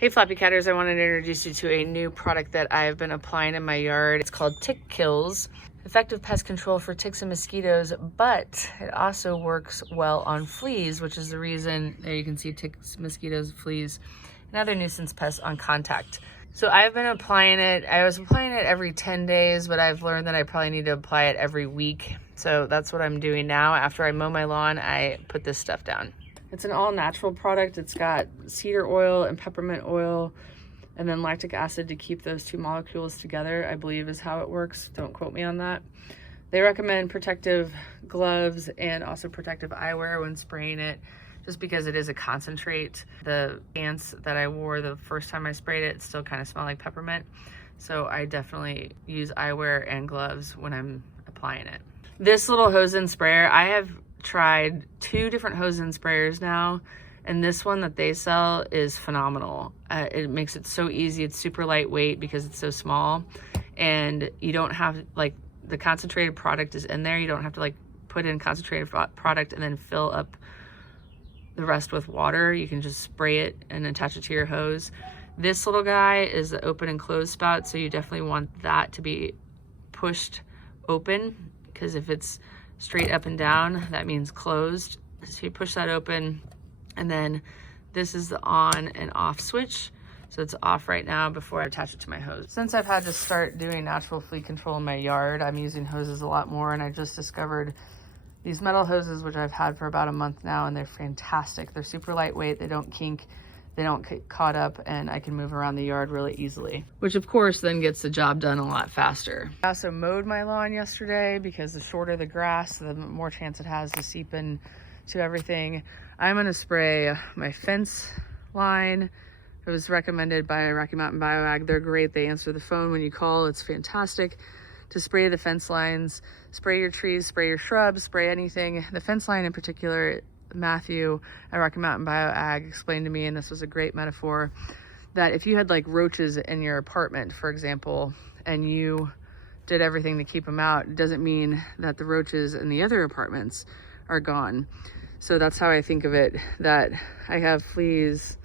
Hey Floppycatters, I wanted to introduce you to a new product that I've been applying in my yard. It's called Tick Killz. Effective pest control for ticks and mosquitoes, but it also works well on fleas, which is the reason there you can see ticks, mosquitoes, fleas, and other nuisance pests on contact. So I've been applying it. I was applying it every 10 days, but I've learned that I probably need to apply it every week. So that's what I'm doing now. After I mow my lawn, I put this stuff down. It's an all-natural product. It's got cedar oil and peppermint oil and then lactic acid to keep those two molecules together, I believe is how it works. Don't quote me on that. They recommend protective gloves and also protective eyewear when spraying it, just because it is a concentrate. The pants that I wore the first time I sprayed it still kind of smell like peppermint. So I definitely use eyewear and gloves when I'm applying it. This little hose and sprayer, I have tried 2 different hose and sprayers now, and this one that they sell is phenomenal. It makes it so easy. It's super lightweight because it's so small, and you don't have, like, the concentrated product is in there. You don't have to like put in concentrated product and then fill up the rest with water. You can just spray it and attach it to your hose. This little guy is the open and closed spout, so you definitely want that to be pushed open, because if it's straight up and down, that means closed. So you push that open, and then this is the on and off switch. So it's off right now before I attach it to my hose. Since I've had to start doing natural flea control in my yard, I'm using hoses a lot more, and I just discovered these metal hoses, which I've had for about a month now, and they're fantastic. They're super lightweight, they don't kink, they don't get caught up, and I can move around the yard really easily, which of course then gets the job done a lot faster. I also mowed my lawn yesterday because the shorter the grass, the more chance it has to seep in to everything. I'm gonna spray my fence line. It was recommended by Rocky Mountain Bioag. They're great. They answer the phone when you call. It's fantastic to spray the fence lines, spray your trees, spray your shrubs, spray anything. The fence line in particular, Matthew at Rocky Mountain Bioag explained to me, and this was a great metaphor, that if you had like roaches in your apartment, for example, and you did everything to keep them out, it doesn't mean that the roaches in the other apartments are gone. So that's how I think of it, that I have fleas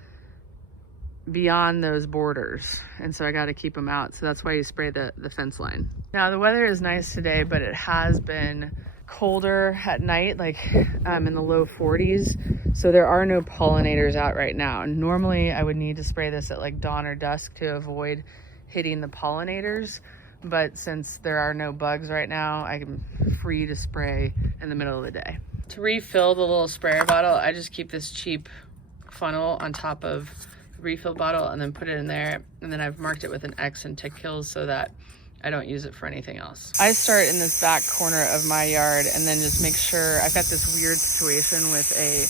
beyond those borders, and so I got to keep them out. So that's why you spray the fence line. Now the weather is nice today, but it has been colder at night, like in the low 40s. So there are no pollinators out right now. And normally I would need to spray this at like dawn or dusk to avoid hitting the pollinators. But since there are no bugs right now, I'm free to spray in the middle of the day. To refill the little sprayer bottle, I just keep this cheap funnel on top of the refill bottle and then put it in there. And then I've marked it with an X in Tick Killz so that I don't use it for anything else. I start in this back corner of my yard and then just make sure. I've got this weird situation with a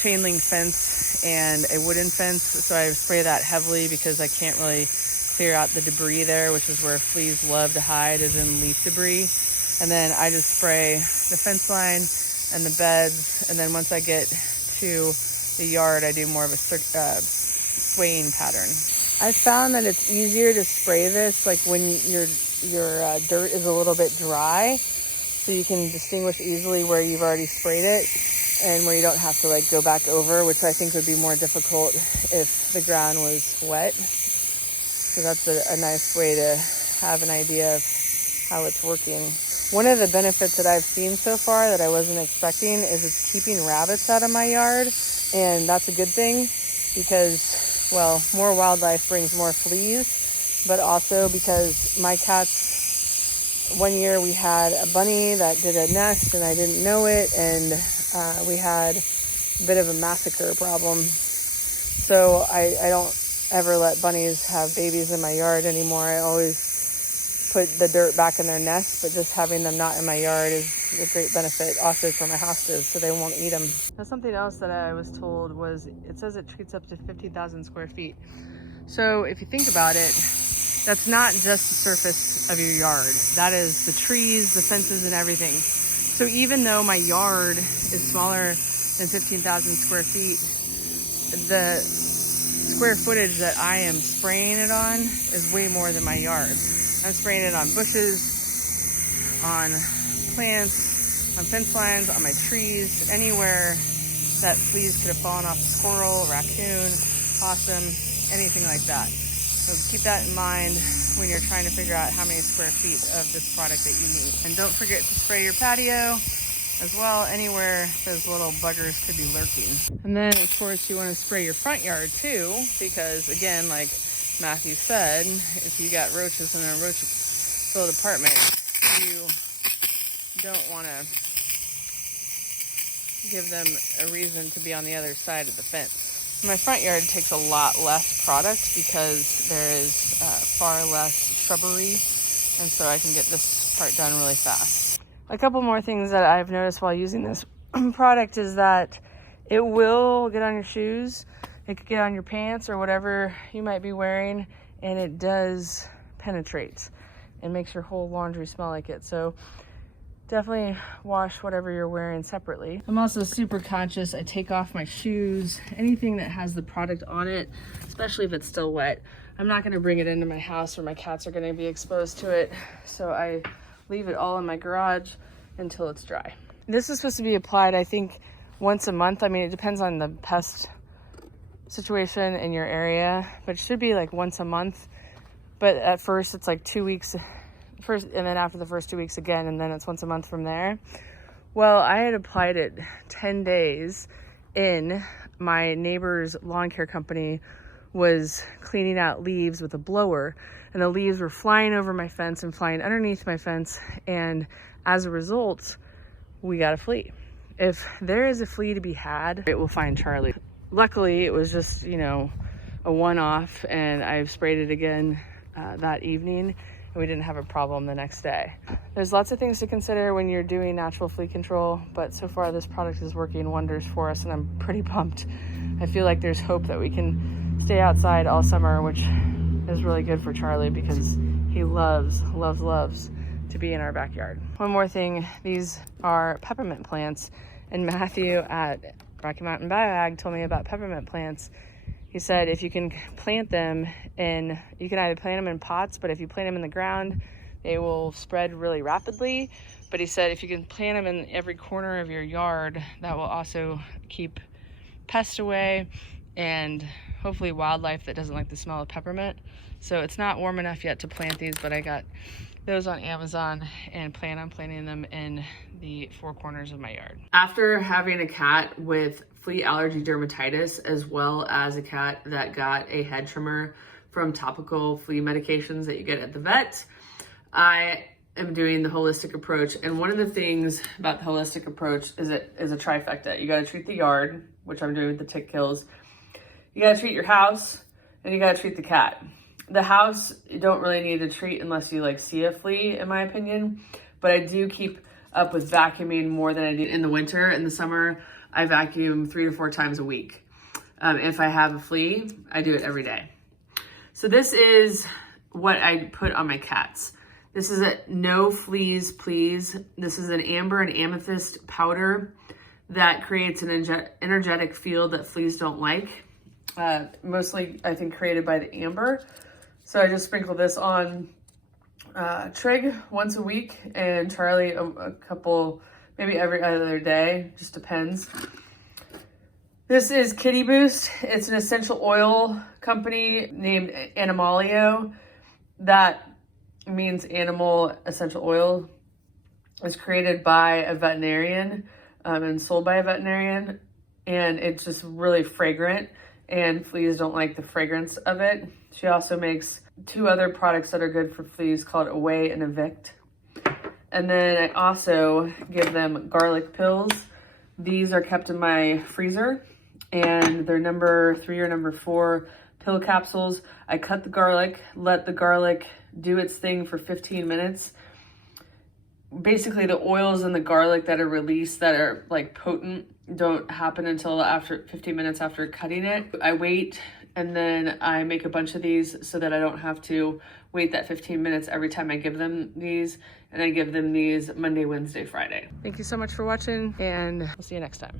chain link fence and a wooden fence, so I spray that heavily because I can't really clear out the debris there, which is where fleas love to hide, is in leaf debris. And then I just spray the fence line and the beds, and then once I get to the yard, I do more of a swaying pattern. I found that it's easier to spray this like when your dirt is a little bit dry, so you can distinguish easily where you've already sprayed it and where you don't have to like go back over, which I think would be more difficult if the ground was wet. So that's a nice way to have an idea of how it's working. One of the benefits that I've seen so far that I wasn't expecting is it's keeping rabbits out of my yard, and that's a good thing because, well, more wildlife brings more fleas, but also because my cats, one year we had a bunny that did a nest and I didn't know it, and we had a bit of a massacre problem. So I don't ever let bunnies have babies in my yard anymore. I always put the dirt back in their nest, but just having them not in my yard is a great benefit also for my hostas, so they won't eat them. Now, something else that I was told was it says it treats up to 50,000 square feet. So if you think about it, that's not just the surface of your yard. That is the trees, the fences, and everything. So even though my yard is smaller than 15,000 square feet, the square footage that I am spraying it on is way more than my yard. I'm spraying it on bushes, on plants, on fence lines, on my trees, anywhere that fleas could have fallen off a squirrel, raccoon, possum, anything like that. So keep that in mind when you're trying to figure out how many square feet of this product that you need. And don't forget to spray your patio as well, anywhere those little buggers could be lurking. And then of course you want to spray your front yard too, because again, like Matthew said, if you got roaches in a roach-filled apartment, you don't want to give them a reason to be on the other side of the fence. My front yard takes a lot less product because there is far less shrubbery, and so I can get this part done really fast. A couple more things that I've noticed while using this product is that it will get on your shoes, it could get on your pants or whatever you might be wearing, and it does penetrate and makes your whole laundry smell like it. So definitely wash whatever you're wearing separately. I'm also super conscious. I take off my shoes, anything that has the product on it, especially if it's still wet. I'm not gonna bring it into my house where my cats are gonna be exposed to it. So I leave it all in my garage until it's dry. This is supposed to be applied, I think, once a month. I mean, it depends on the pest situation in your area, but it should be like once a month. But at first it's like 2 weeks first, and then after the first 2 weeks again, and then it's once a month from there. Well, I had applied it 10 days in. My neighbor's lawn care company was cleaning out leaves with a blower, and the leaves were flying over my fence and flying underneath my fence, and as a result, we got a flea. If there is a flea to be had, it will find Charlie. Luckily, it was just, you know, a one-off, and I sprayed it again that evening, and we didn't have a problem the next day. There's lots of things to consider when you're doing natural flea control, but so far this product is working wonders for us, and I'm pretty pumped. I feel like there's hope that we can stay outside all summer, which is really good for Charlie because he loves to be in our backyard. One more thing, these are peppermint plants, and Matthew at Rocky Mountain Bioag told me about peppermint plants. He said if you can plant them in, you can either plant them in pots, but if you plant them in the ground, they will spread really rapidly. But he said if you can plant them in every corner of your yard, that will also keep pests away and hopefully wildlife that doesn't like the smell of peppermint. So it's not warm enough yet to plant these, but I got those on Amazon and plan on planting them in the four corners of my yard. After having a cat with flea allergy dermatitis, as well as a cat that got a head trimmer from topical flea medications that you get at the vet, I am doing the holistic approach. And one of the things about the holistic approach is it is a trifecta. You got to treat the yard, which I'm doing with the Tick Killz. You got to treat your house, and you got to treat the cat. The house, you don't really need to treat unless you like see a flea, in my opinion. But I do keep up with vacuuming more than I do in the winter. In the summer, I vacuum 3 to 4 times a week. If I have a flea, I do it every day. So this is what I put on my cats. This is a No Fleas Please. This is an amber and amethyst powder that creates an energetic field that fleas don't like. Mostly, I think, created by the amber. So I just sprinkle this on Trig once a week, and Charlie a couple, maybe every other day, just depends. This is Kitty Boost. It's an essential oil company named Animalio. That means animal essential oil. It's created by a veterinarian and sold by a veterinarian, and it's just really fragrant, and fleas don't like the fragrance of it. She also makes 2 other products that are good for fleas called Away and Evict. And then I also give them garlic pills. These are kept in my freezer, and they're number 3 or number 4 pill capsules. I cut the garlic, let the garlic do its thing for 15 minutes. Basically, the oils in the garlic that are released that are like potent don't happen until after 15 minutes after cutting it. I wait, and then I make a bunch of these so that I don't have to wait that 15 minutes every time I give them these. And I give them these Monday, Wednesday, Friday. Thank you so much for watching, and we'll see you next time.